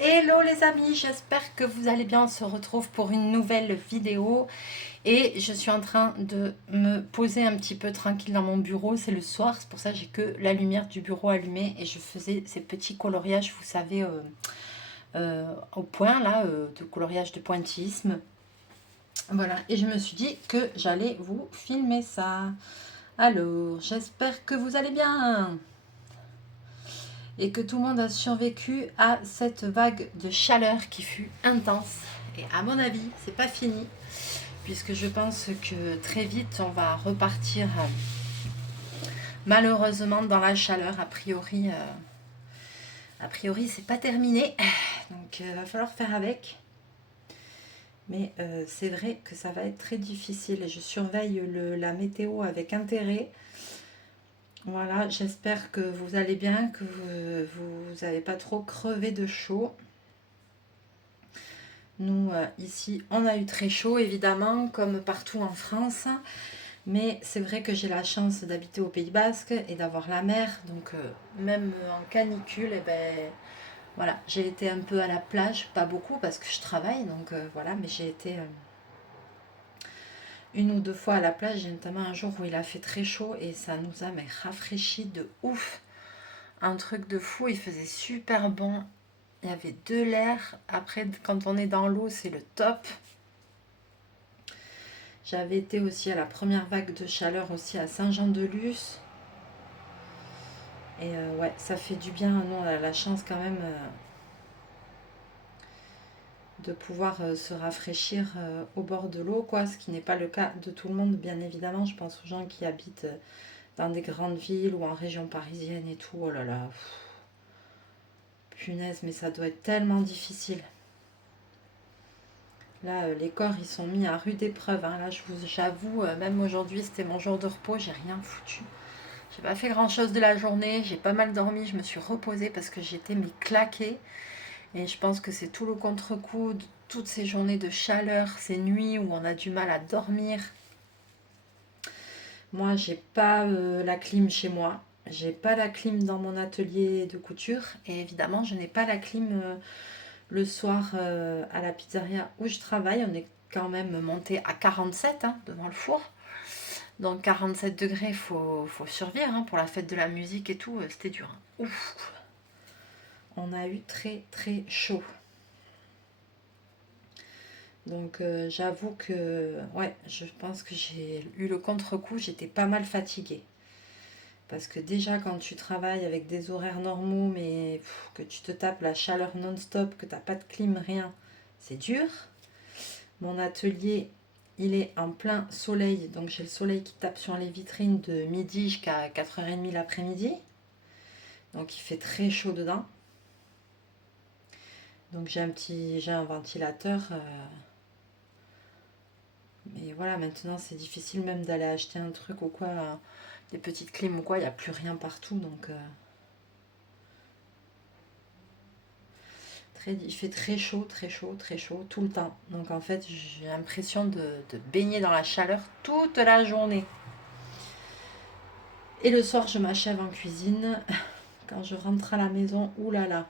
Hello les amis, j'espère que vous allez bien. On se retrouve pour une nouvelle vidéo et je suis en train de me poser un petit peu tranquille dans mon bureau. C'est le soir, c'est pour ça que j'ai que la lumière du bureau allumée et je faisais ces petits coloriages, vous savez, au point là, de coloriage de pointillisme. Voilà, et je me suis dit que j'allais vous filmer ça. Alors, j'espère que vous allez bien et que tout le monde a survécu à cette vague de chaleur qui fut intense. Et à mon avis, c'est pas fini, puisque je pense que très vite on va repartir malheureusement dans la chaleur. A priori, c'est pas terminé, donc va falloir faire avec. Mais c'est vrai que ça va être très difficile. Je surveille la météo avec intérêt. Voilà, j'espère que vous allez bien, que vous n'avez pas trop crevé de chaud. Nous, ici, on a eu très chaud, évidemment, comme partout en France. Mais c'est vrai que j'ai la chance d'habiter au Pays Basque et d'avoir la mer. Donc, même en canicule, eh ben, voilà, j'ai été un peu à la plage. Pas beaucoup parce que je travaille, donc voilà. Mais j'ai été une ou deux fois à la plage. J'ai notamment un jour où il a fait très chaud et ça nous a rafraîchi de ouf. Un truc de fou, il faisait super bon. Il y avait de l'air. Après, quand on est dans l'eau, c'est le top. J'avais été aussi à la première vague de chaleur aussi à Saint-Jean-de-Luz. Et ouais, ça fait du bien. Nous, on a la chance quand même de pouvoir se rafraîchir au bord de l'eau, quoi. Ce qui n'est pas le cas de tout le monde, bien évidemment. Je pense aux gens qui habitent dans des grandes villes ou en région parisienne et tout. Oh là là, punaise, mais ça doit être tellement difficile. Là, les corps, ils sont mis à rude épreuve. Hein. Là, j'avoue, même aujourd'hui, c'était mon jour de repos, j'ai rien foutu. J'ai pas fait grand chose de la journée, j'ai pas mal dormi, je me suis reposée parce que j'étais claquée. Et je pense que c'est tout le contre-coup de toutes ces journées de chaleur, ces nuits où on a du mal à dormir. Moi, j'ai pas la clim chez moi. J'ai pas la clim dans mon atelier de couture. Et évidemment, je n'ai pas la clim le soir à la pizzeria où je travaille. On est quand même monté à 47 hein, devant le four. Donc 47 degrés, faut survivre hein, pour la fête de la musique et tout. C'était dur. Hein. Ouf. On a eu très très chaud. Donc j'avoue que ouais, je pense que j'ai eu le contre-coup, j'étais pas mal fatiguée. Parce que déjà quand tu travailles avec des horaires normaux, mais que tu te tapes la chaleur non-stop, que t'as pas de clim, rien, c'est dur. Mon atelier, il est en plein soleil, donc j'ai le soleil qui tape sur les vitrines de midi jusqu'à 4h30 l'après-midi. Donc il fait très chaud dedans. Donc j'ai un ventilateur. Mais voilà, maintenant c'est difficile même d'aller acheter un truc ou quoi, des petites clims ou quoi, il n'y a plus rien partout. Donc il fait très chaud, très chaud, très chaud tout le temps. Donc en fait j'ai l'impression de baigner dans la chaleur toute la journée. Et le soir je m'achève en cuisine. Quand je rentre à la maison, oulala,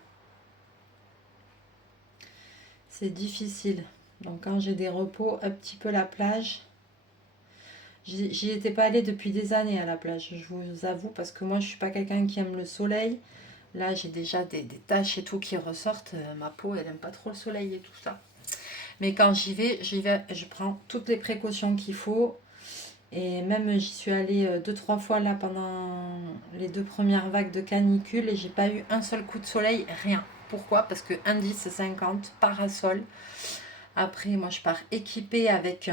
c'est difficile. Donc quand j'ai des repos, un petit peu la plage. J'y étais pas allée depuis des années à la plage, je vous avoue, parce que moi je suis pas quelqu'un qui aime le soleil. Là j'ai déjà des taches et tout qui ressortent. Ma peau elle aime pas trop le soleil et tout ça. Mais quand j'y vais, je prends toutes les précautions qu'il faut. Et même j'y suis allée 2-3 fois là pendant les 2 premières vagues de canicule et j'ai pas eu un seul coup de soleil, rien. Pourquoi? Parce que indice 50, parasol. Après, moi je pars équipée avec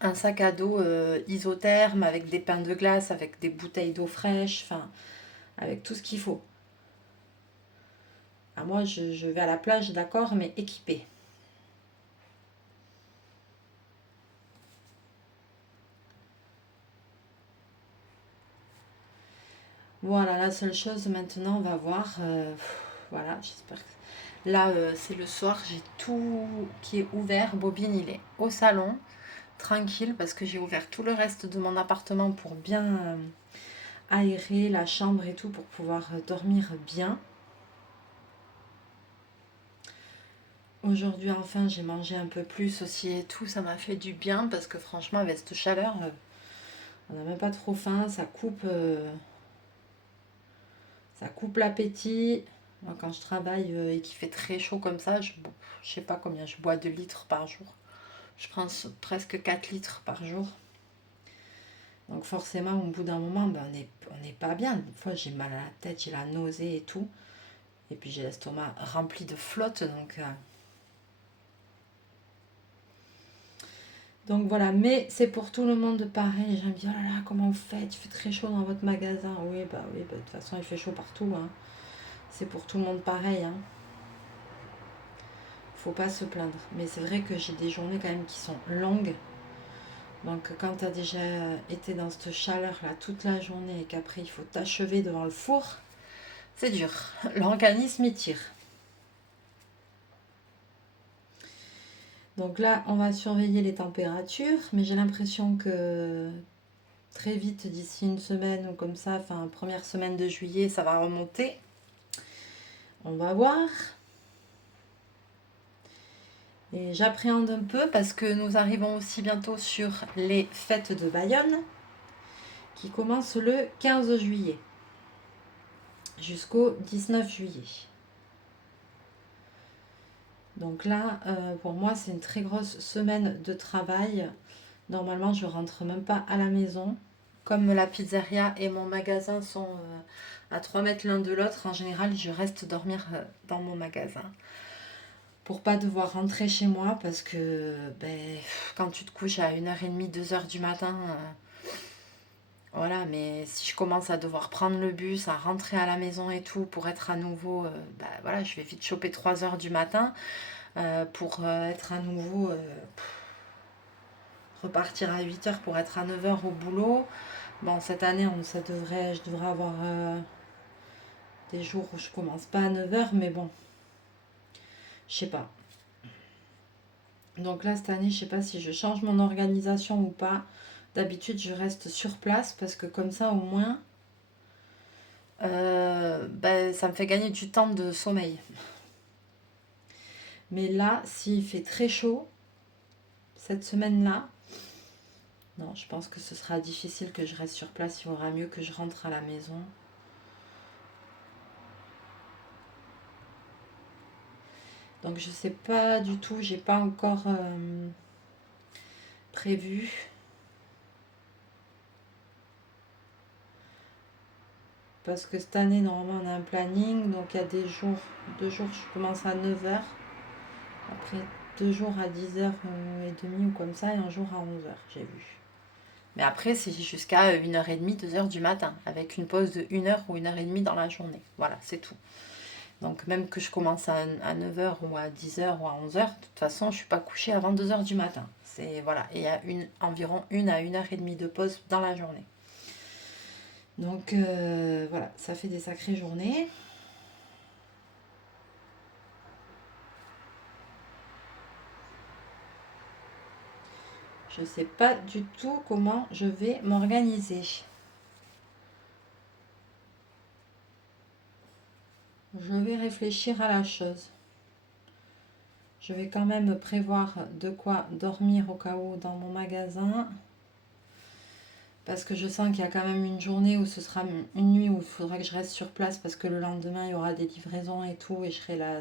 un sac à dos isotherme, avec des pains de glace, avec des bouteilles d'eau fraîche, enfin, avec tout ce qu'il faut. Ah, moi je vais à la plage, d'accord, mais équipée. Voilà, la seule chose maintenant, on va voir. Voilà, j'espère que. Là, c'est le soir, j'ai tout qui est ouvert. Bobine, il est au salon, tranquille, parce que j'ai ouvert tout le reste de mon appartement pour bien aérer la chambre et tout, pour pouvoir dormir bien. Aujourd'hui, enfin, j'ai mangé un peu plus aussi et tout. Ça m'a fait du bien parce que franchement, avec cette chaleur, on n'a même pas trop faim. Ça coupe l'appétit. Moi, quand je travaille et qu'il fait très chaud comme ça, je sais pas combien je bois de litres par jour. Je prends presque 4 litres par jour. Donc forcément, au bout d'un moment, ben, on n'est pas bien. Des fois, j'ai mal à la tête, j'ai la nausée et tout. Et puis, j'ai l'estomac rempli de flotte. Donc voilà, mais c'est pour tout le monde pareil. J'aime bien, oh là là, comment vous faites? Il fait très chaud dans votre magasin. Oui, oui, bah, de toute façon, il fait chaud partout, hein. C'est pour tout le monde pareil, hein. Faut pas se plaindre. Mais c'est vrai que j'ai des journées quand même qui sont longues. Donc quand tu as déjà été dans cette chaleur-là toute la journée et qu'après il faut t'achever devant le four, c'est dur. L'organisme y tire. Donc là, on va surveiller les températures, mais j'ai l'impression que très vite, d'ici une semaine ou comme ça, enfin première semaine de juillet, ça va remonter. On va voir. Et j'appréhende un peu parce que nous arrivons aussi bientôt sur les fêtes de Bayonne qui commencent le 15 juillet jusqu'au 19 juillet. Donc là, pour moi, c'est une très grosse semaine de travail. Normalement, je rentre même pas à la maison. Comme la pizzeria et mon magasin sont à 3 mètres l'un de l'autre, en général, je reste dormir dans mon magasin. Pour pas devoir rentrer chez moi parce que quand tu te couches à 1h30, 2h du matin, voilà, mais si je commence à devoir prendre le bus, à rentrer à la maison et tout pour être à nouveau, voilà, je vais vite choper 3h du matin. Pour être à nouveau repartir à 8h pour être à 9h au boulot. Bon, cette année, je devrais avoir des jours où je commence pas à 9h, mais bon, je sais pas. Donc là, cette année, je sais pas si je change mon organisation ou pas. D'habitude, je reste sur place parce que comme ça, au moins, ça me fait gagner du temps de sommeil. Mais là, s'il fait très chaud, cette semaine-là, non, je pense que ce sera difficile que je reste sur place. Il vaudra mieux que je rentre à la maison. Donc je sais pas du tout, j'ai pas encore prévu. Parce que cette année, normalement, on a un planning. Donc il y a des jours, 2 jours, je commence à 9h. Après 2 jours à 10h30 ou comme ça. Et un jour à 11h, j'ai vu. Mais après, c'est jusqu'à 1h30, 2h du matin. Avec une pause de 1h ou 1h30 dans la journée. Voilà, c'est tout. Donc même que je commence à 9h ou à 10h ou à 11h, de toute façon, je ne suis pas couchée avant 2h du matin. Voilà. Et il y a environ 1 à 1h30 de pause dans la journée. Donc voilà, ça fait des sacrées journées. Je ne sais pas du tout comment je vais m'organiser. Je vais réfléchir à la chose. Je vais quand même prévoir de quoi dormir au cas où dans mon magasin. Parce que je sens qu'il y a quand même une journée où ce sera une nuit où il faudra que je reste sur place parce que le lendemain il y aura des livraisons et tout et je serai là.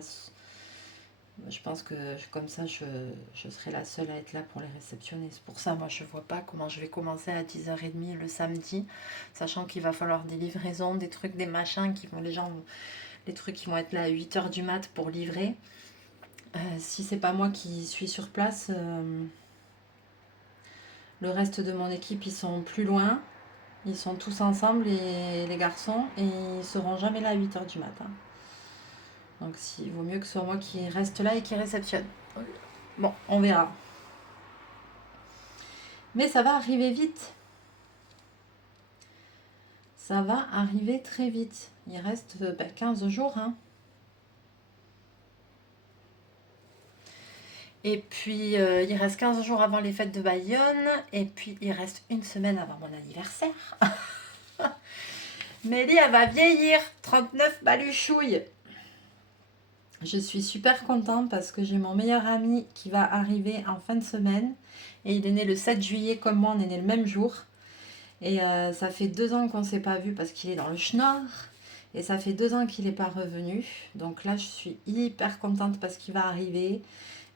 Je pense que comme ça je serai la seule à être là pour les réceptionner. C'est pour ça moi je vois pas comment je vais commencer à 10h30 le samedi, sachant qu'il va falloir des livraisons, des trucs, des machins les trucs qui vont être là à 8h du mat pour livrer. Si c'est pas moi qui suis sur place, le reste de mon équipe ils sont plus loin. Ils sont tous ensemble, les garçons, et ils seront jamais là à 8h du matin. Donc il vaut mieux que ce soit moi qui reste là et qui réceptionne. Bon, on verra. Mais ça va arriver vite. Ça va arriver très vite. Il reste 15 jours. Hein. Et puis, il reste 15 jours avant les fêtes de Bayonne. Et puis, il reste une semaine avant mon anniversaire. Mélie, elle va vieillir. 39 baluchouilles. Je suis super contente parce que j'ai mon meilleur ami qui va arriver en fin de semaine. Et il est né le 7 juillet comme moi, on est né le même jour. Et ça fait 2 ans qu'on ne s'est pas vu parce qu'il est dans le schnorr. Et ça fait 2 ans qu'il n'est pas revenu. Donc là, je suis hyper contente parce qu'il va arriver.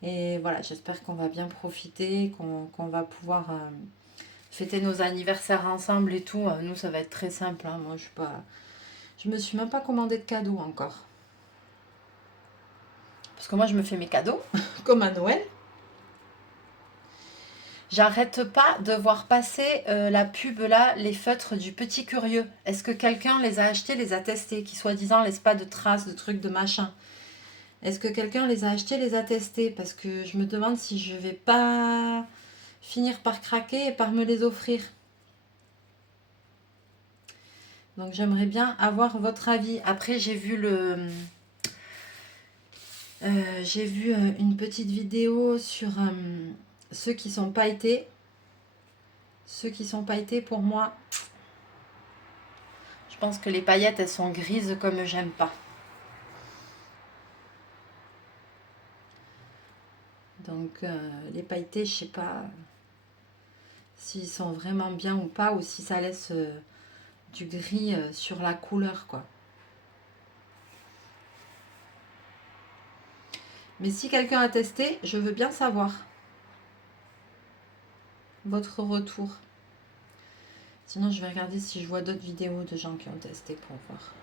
Et voilà, j'espère qu'on va bien profiter, qu'on va pouvoir fêter nos anniversaires ensemble et tout. Nous, ça va être très simple, hein. Moi, je me suis même pas commandé de cadeau encore. Parce que moi, je me fais mes cadeaux, comme à Noël. J'arrête pas de voir passer la pub là, les feutres du Petit Curieux. Est-ce que quelqu'un les a achetés, les a testés, qui soi-disant laissent pas de traces, de trucs, de machin? Est-ce que quelqu'un les a achetés, les a testés? Parce que je me demande si je vais pas finir par craquer et par me les offrir. Donc j'aimerais bien avoir votre avis. Après, j'ai vu une petite vidéo sur ceux qui sont pailletés. Ceux qui sont pailletés, pour moi, je pense que les paillettes, elles sont grises comme j'aime pas. Donc les pailletés, je sais pas s'ils sont vraiment bien ou pas, ou si ça laisse du gris sur la couleur, quoi. Mais si quelqu'un a testé, je veux bien savoir votre retour. Sinon, je vais regarder si je vois d'autres vidéos de gens qui ont testé pour voir.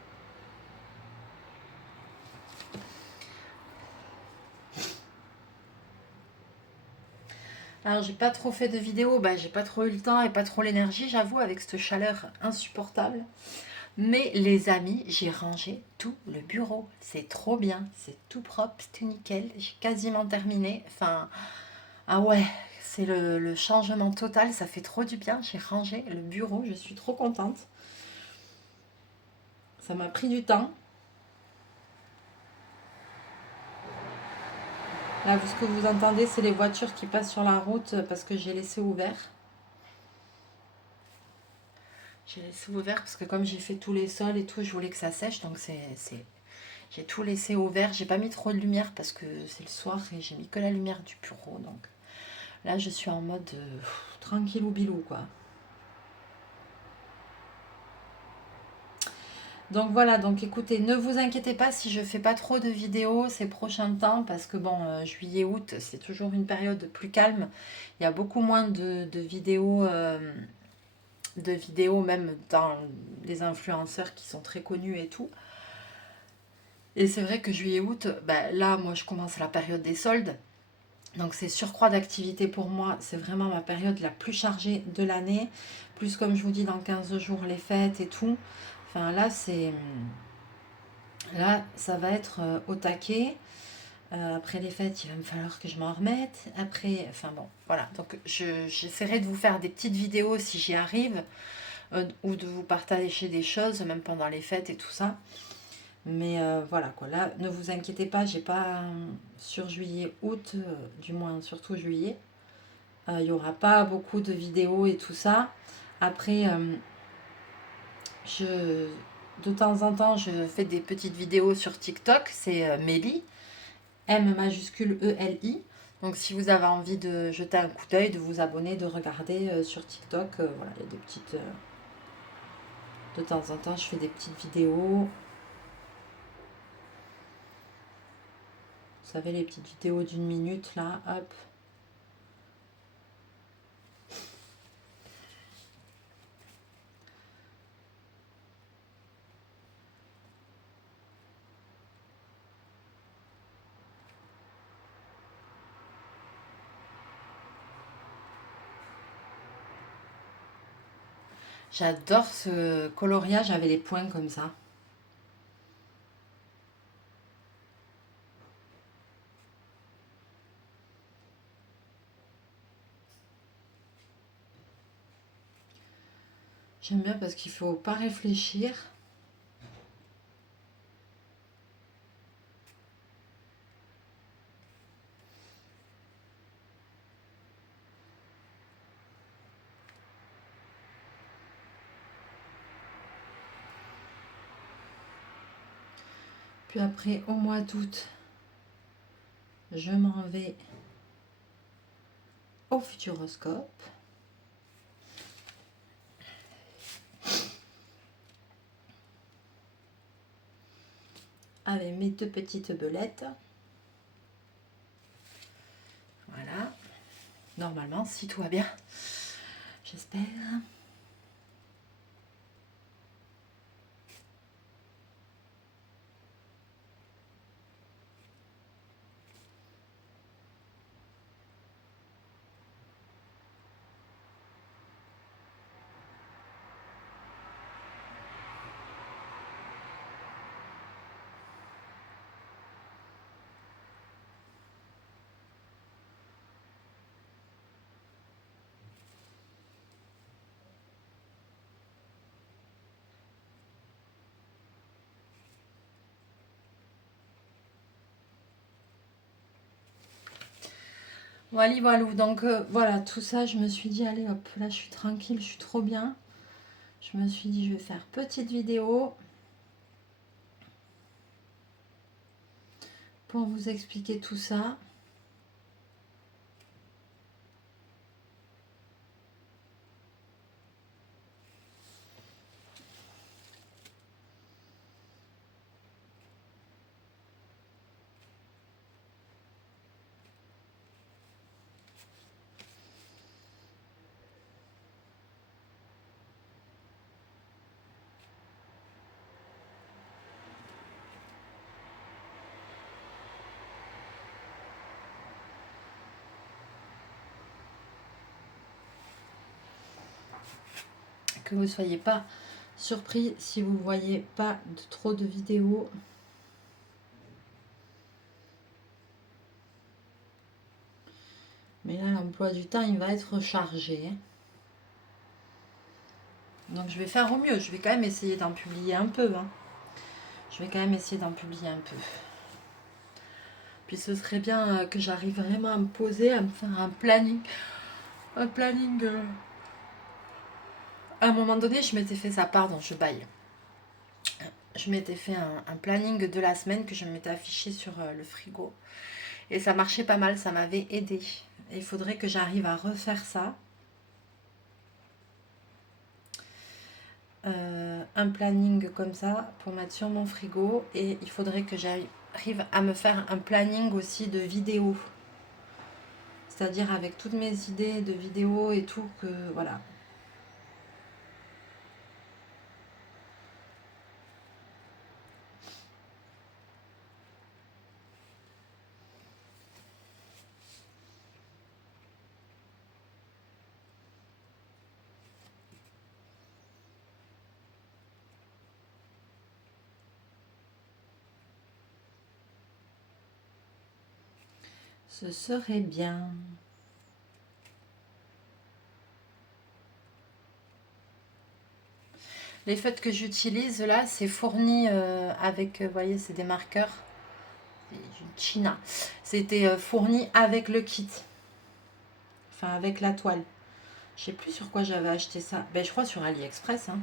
Alors, j'ai pas trop fait de vidéos, j'ai pas trop eu le temps et pas trop l'énergie, j'avoue, avec cette chaleur insupportable. Mais les amis, j'ai rangé tout le bureau. C'est trop bien, c'est tout propre, c'est tout nickel. J'ai quasiment terminé. Enfin, ah ouais, c'est le changement total, ça fait trop du bien. J'ai rangé le bureau, je suis trop contente. Ça m'a pris du temps. Là, ce que vous entendez, c'est les voitures qui passent sur la route parce que j'ai laissé ouvert. J'ai laissé ouvert parce que comme j'ai fait tous les sols et tout, je voulais que ça sèche. Donc j'ai tout laissé ouvert. J'ai pas mis trop de lumière parce que c'est le soir et j'ai mis que la lumière du bureau. Donc là, je suis en mode tranquillou bilou, quoi. Donc voilà, donc écoutez, ne vous inquiétez pas si je fais pas trop de vidéos ces prochains temps parce que bon, juillet, août, c'est toujours une période plus calme. Il y a beaucoup moins de vidéos même dans les influenceurs qui sont très connus et tout. Et c'est vrai que juillet, août, là, moi, je commence la période des soldes. Donc c'est surcroît d'activité pour moi, c'est vraiment ma période la plus chargée de l'année. Plus comme je vous dis, dans 15 jours, les fêtes et tout. Enfin là, ça va être au taquet. Après les fêtes, il va me falloir que je m'en remette. Après, enfin bon, voilà. Donc j'essaierai de vous faire des petites vidéos si j'y arrive. Ou de vous partager des choses, même pendant les fêtes et tout ça. Mais voilà quoi, là, ne vous inquiétez pas, j'ai pas sur juillet, août, du moins surtout juillet, il n'y aura pas beaucoup de vidéos et tout ça. Après, de temps en temps, je fais des petites vidéos sur TikTok, c'est Mélie, M majuscule E-L-I. Donc si vous avez envie de jeter un coup d'œil, de vous abonner, de regarder sur TikTok, voilà, il y a des petites... de temps en temps, je fais des petites vidéos. Vous savez, les petites vidéos d'1 minute, là, hop. J'adore ce coloriage avec les points comme ça. J'aime bien parce qu'il ne faut pas réfléchir. Puis après, au mois d'août, je m'en vais au Futuroscope. Avec mes deux petites belettes. Voilà. Normalement, si tout va bien, j'espère. Voilà, voilà. Donc voilà, tout ça, je me suis dit, allez hop, là je suis tranquille, je suis trop bien. Je me suis dit, je vais faire petite vidéo pour vous expliquer tout ça. Que vous ne soyez pas surpris si vous ne voyez pas trop de vidéos. Mais là, l'emploi du temps, il va être chargé. Donc, je vais faire au mieux. Je vais quand même essayer d'en publier un peu. Hein. Je vais quand même essayer d'en publier un peu. Puis, ce serait bien que j'arrive vraiment à me poser, à me faire un planning. Un planning. À un moment donné, je m'étais fait ça. Pardon, je baille. Je m'étais fait un planning de la semaine que je m'étais affiché sur le frigo. Et ça marchait pas mal. Ça m'avait aidé. Il faudrait que j'arrive à refaire ça. Un planning comme ça pour mettre sur mon frigo, et il faudrait que j'arrive à me faire un planning aussi de vidéos, c'est-à-dire avec toutes mes idées de vidéos et tout, que voilà. Ce serait bien. Les feutres que j'utilise là, c'est fourni avec, vous voyez, c'est des marqueurs. China. C'était fourni avec le kit. Enfin, avec la toile. Je sais plus sur quoi j'avais acheté ça. Ben, je crois sur AliExpress. Hein.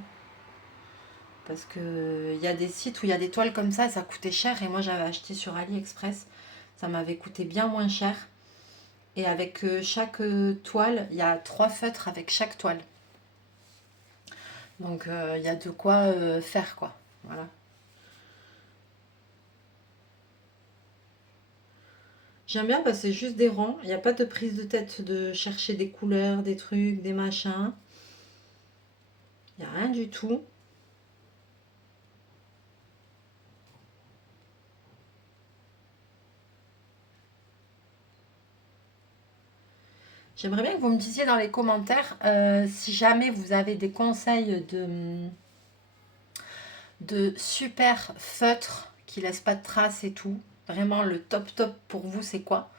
Parce que il y a des sites où il y a des toiles comme ça coûtait cher. Et moi, j'avais acheté sur AliExpress. Ça m'avait coûté bien moins cher. Et avec chaque toile, il y a 3 feutres avec chaque toile. Donc, il y a de quoi faire, quoi. Voilà. J'aime bien parce que c'est juste des rangs. Il n'y a pas de prise de tête de chercher des couleurs, des trucs, des machins. Il n'y a rien du tout. J'aimerais bien que vous me disiez dans les commentaires si jamais vous avez des conseils de super feutres qui laissent pas de traces et tout. Vraiment le top top pour vous, c'est quoi?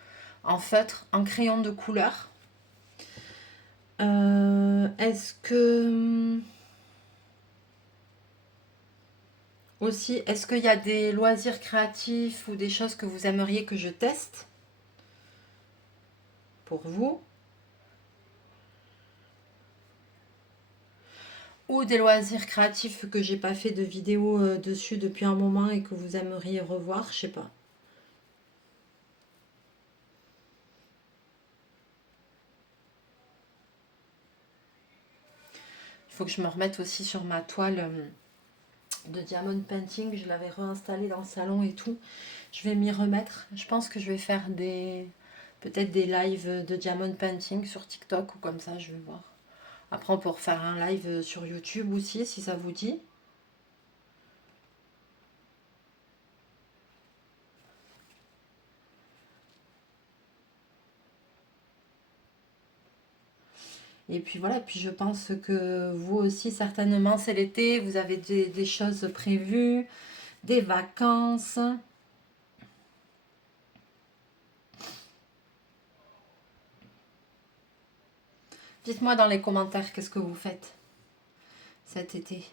En feutre, en crayon de couleur. Est-ce que aussi, est-ce qu'il y a des loisirs créatifs ou des choses que vous aimeriez que je teste pour vous? Ou des loisirs créatifs que j'ai pas fait de vidéo dessus depuis un moment et que vous aimeriez revoir, je sais pas. Il faut que je me remette aussi sur ma toile de diamond painting. Je l'avais réinstallée dans le salon et tout. Je vais m'y remettre. Je pense que je vais faire peut-être des lives de diamond painting sur TikTok ou comme ça, je vais voir. Après, on peut refaire un live sur YouTube aussi, si ça vous dit. Et puis voilà, puis je pense que vous aussi, certainement, c'est l'été, vous avez des choses prévues, des vacances. Dites-moi dans les commentaires qu'est-ce que vous faites cet été.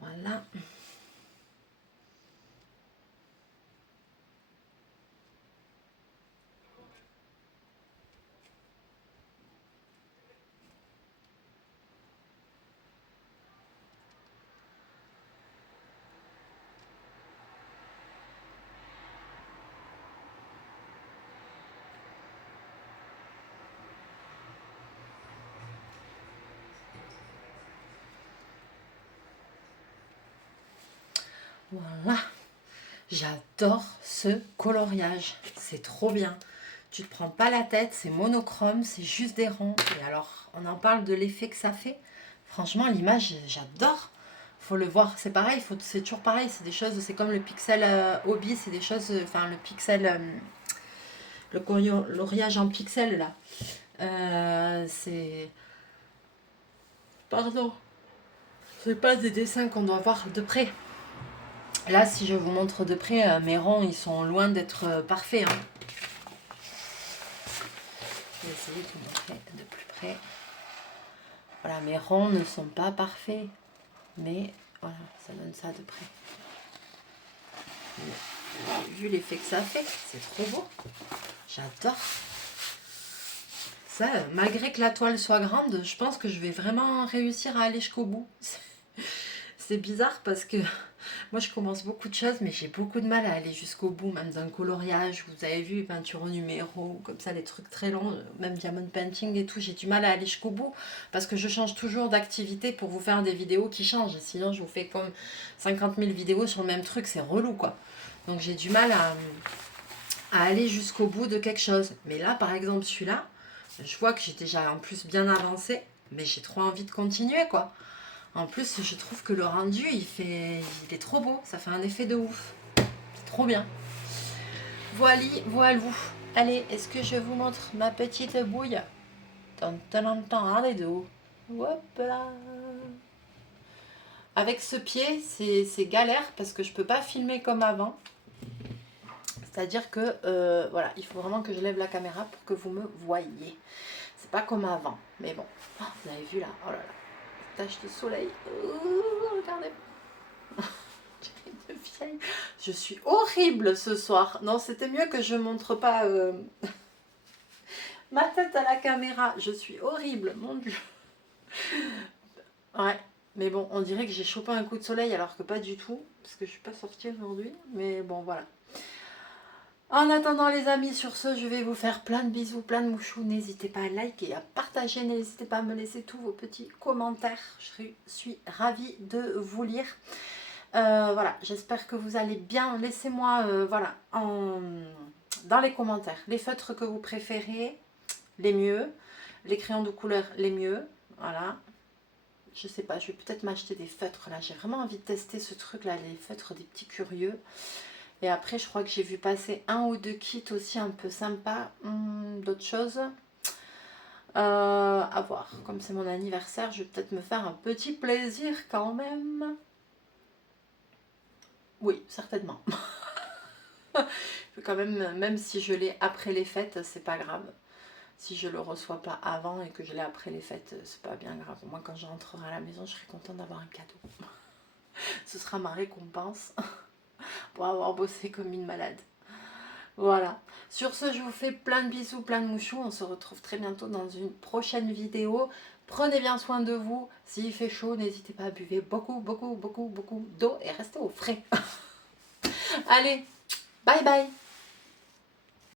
Voilà. Voilà. J'adore ce coloriage. C'est trop bien. Tu te prends pas la tête, c'est monochrome, c'est juste des ronds. Et alors, on en parle de l'effet que ça fait. Franchement, l'image, j'adore. Faut le voir, c'est pareil, c'est toujours pareil. C'est des choses, c'est comme le pixel hobby, c'est des choses, enfin le pixel, le coloriage en pixel là. C'est, pardon, c'est pas des dessins qu'on doit voir de près. Là, si je vous montre de près, mes ronds, ils sont loin d'être parfaits. Hein. Je vais essayer de vous montrer de plus près. Voilà, mes ronds ne sont pas parfaits. Mais voilà, ça donne ça de près. Vu l'effet que ça fait, c'est trop beau. J'adore. Ça, malgré que la toile soit grande, je pense que je vais vraiment réussir à aller jusqu'au bout. C'est bizarre parce que moi je commence beaucoup de choses, mais j'ai beaucoup de mal à aller jusqu'au bout, même d'un coloriage. Vous avez vu, peinture au numéro, comme ça, les trucs très longs, même diamond painting et tout, j'ai du mal à aller jusqu'au bout parce que je change toujours d'activité pour vous faire des vidéos qui changent. Sinon, je vous fais comme 50 000 vidéos sur le même truc, c'est relou quoi. Donc j'ai du mal à aller jusqu'au bout de quelque chose. Mais là, par exemple, celui-là, je vois que j'ai déjà en plus bien avancé, mais j'ai trop envie de continuer quoi. En plus, je trouve que le rendu, il est trop beau. Ça fait un effet de ouf. C'est trop bien. Voilou. Allez, est-ce que je vous montre ma petite bouille? Allez, dos. Hop là. Avec ce pied, c'est galère parce que je peux pas filmer comme avant. C'est-à-dire que, voilà, il faut vraiment que je lève la caméra pour que vous me voyez. C'est pas comme avant. Mais bon, oh, vous avez vu là. Oh là là. Tache de soleil. Regardez. Je suis horrible ce soir. Non, c'était mieux que je montre pas ma tête à la caméra. Je suis horrible, mon Dieu. Ouais, mais bon, on dirait que j'ai chopé un coup de soleil alors que pas du tout. Parce que je suis pas sortie aujourd'hui. Mais bon, voilà. En attendant les amis, sur ce, je vais vous faire plein de bisous, plein de mouchous. N'hésitez pas à liker, à partager. N'hésitez pas à me laisser tous vos petits commentaires. Je suis ravie de vous lire. Voilà, j'espère que vous allez bien. Laissez-moi voilà, dans les commentaires les feutres que vous préférez, les mieux, les crayons de couleur les mieux. Voilà, je sais pas, je vais peut-être m'acheter des feutres là. J'ai vraiment envie de tester ce truc là, les feutres des petits curieux. Et après, je crois que j'ai vu passer un ou deux kits aussi un peu sympa, d'autres choses. À voir, comme c'est mon anniversaire, je vais peut-être me faire un petit plaisir quand même. Oui, certainement. Quand même si je l'ai après les fêtes, c'est pas grave. Si je le reçois pas avant et que je l'ai après les fêtes, c'est pas bien grave. Moi, quand je rentrerai à la maison, je serai contente d'avoir un cadeau. Ce sera ma récompense pour avoir bossé comme une malade. Voilà. Sur ce, je vous fais plein de bisous, plein de mouchous. On se retrouve très bientôt dans une prochaine vidéo. Prenez bien soin de vous. S'il fait chaud, n'hésitez pas à buver beaucoup d'eau et restez au frais. Allez, bye bye.